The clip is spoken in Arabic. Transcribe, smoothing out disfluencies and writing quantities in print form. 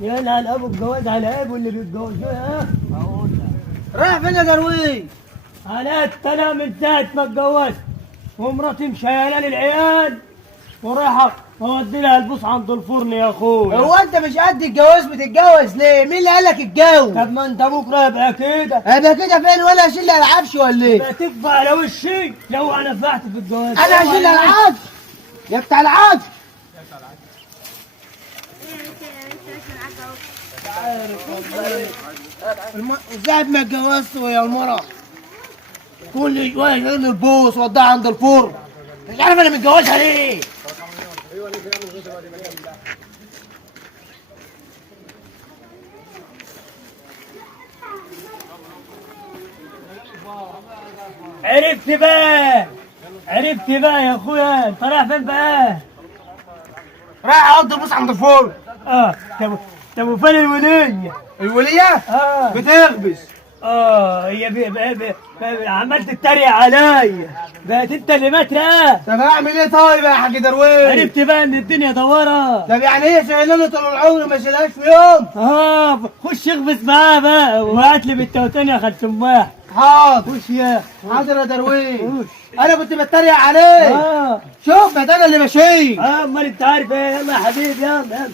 يا لهال ابو الجواز على ابو اللي بيتجوزوه ها. رايح فين يا درويش؟ انا من ساعه ما اتجوزت ومراتي مشيله للعيال ورايحه اودي لها البوس عند الفرن يا اخويا. هو انت مش قد الجواز بتتجوز ليه؟ مين اللي قال لك اتجوز؟ طب ما انت بكره يبقى كده. هيبقى كده فين ولا اشيل العفش ولا ايه؟ يبقى تكفى على وشي لو انا نفعت في الجواز. انا هشيل العفش يا بتاع العفش. وساعة ما اتجوزت ويا المرة كل شوية يقول البوس وداها عند الفرن. مش عارف انا متجوزها ليه؟ عرفت بقى يا اخويا. انت رايح فين بقى؟ رايح اقضي البوس عند الفرن. طب وفين الولية؟ الولية؟ بتخبز. هي عمال تتريق عليا بقت انت اللي ماترة. طب اعمل ايه طيب يا حاج درويش؟ عرفت بقى ان الدنيا دوارة. طب يعني ايه شايلاني طول العمر ما شيلهاش في يوم؟ خش اخبز معاه بقى وهات لي بالتوتين يا خالد سماح. حاضر. خش يا حاضر يا درويش. انا كنت بتريق عليه. شوف ده انا اللي بشيل. امال انت عارف ايه. يلا يا حبيبي يلا.